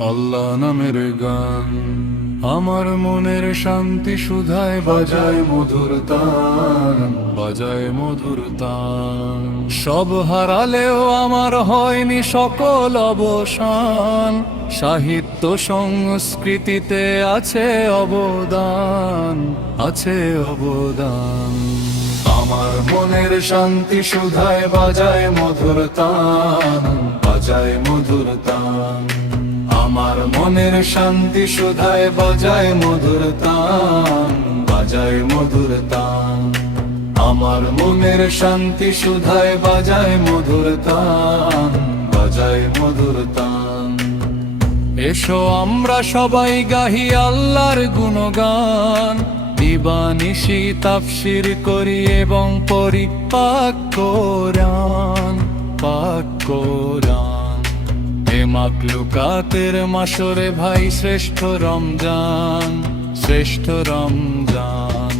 আল্লাহ নামের গান আমার মনের শান্তি সুধায় বাজায় মধুর তান, বাজায় মধুর তান। সব হারালেও আমার হয়নি সকল অবসান, সাহিত্য সংস্কৃতিতে আছে অবদান, আছে অবদান। আমার মনের শান্তি সুধায় বাজায় মধুর তান, বাজায় মধুর তান। আমার মনের শান্তি সুধায় বাজায় মধুর তান, বাজায় মধুর তান। আমার মনের শান্তি সুধায় বাজায় মধুর তান, বাজায় মধুর তান। এসো আমরা সবাই গাহি আল্লাহর গুণগান, দিবানিশি তাফসীর করি এবং পড়ি পাক কোরআন, পাক কোরআন। হে মাখলুকাতের মাসরে ভাই শ্রেষ্ঠ রমজান, শ্রেষ্ঠ রমজান।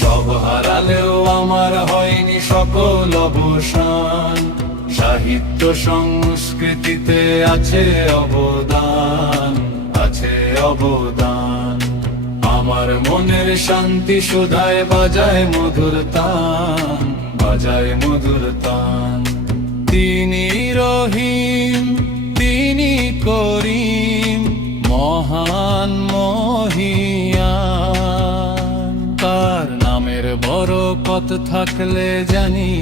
সব হারালেও আমার হয়নি সকল অবসান, সাহিত্য সংস্কৃতিতে আছে অবদান, আছে অবদান। আমার মনের শান্তি সুধায় বাজায় মধুর তান, বাজায় মধুর তান। তিনি রহিম, তিনি করিম, মহান মহিয়ান। তার নামের বরকত থাকলে জানি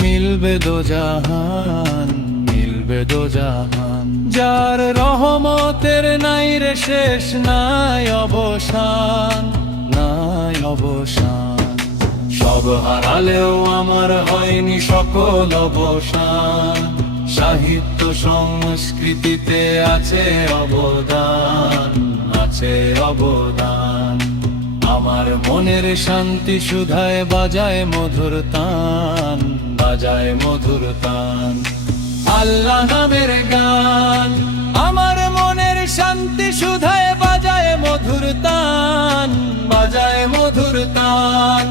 মিলবে দোজাহান, মিলবে দোজাহান। যার রহমতের নাই রে শেষ, নাই অবসান, নাই অবসান। সব হারালেও আমার হয়নি সকল অবসান, সাহিত্য সংস্কৃতিতে আছে অবদান, আছে অবদান। আমার মনের শান্তি সুধায় বাজায় মধুর তান, বাজায় মধুর তান। আল্লাহ নামের গান আমার মনের শান্তি সুধায় বাজায় মধুর তান, বাজায় মধুর তান।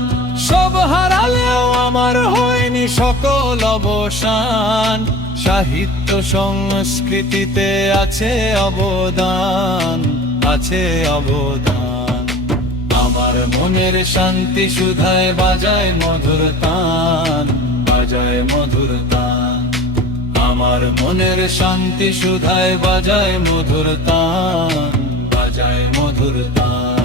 সব হারালেও আমার হয়নি সকল অবসান, সাহিত্য সংস্কৃতিতে আছে অবদান, আছে অবদান। আমার মনের শান্তি সুধায় বাজায় মধুর তান, বাজায় মধুর তান। আমার মনের শান্তি সুধায় বাজায় মধুর তান, বাজায় মধুর তান।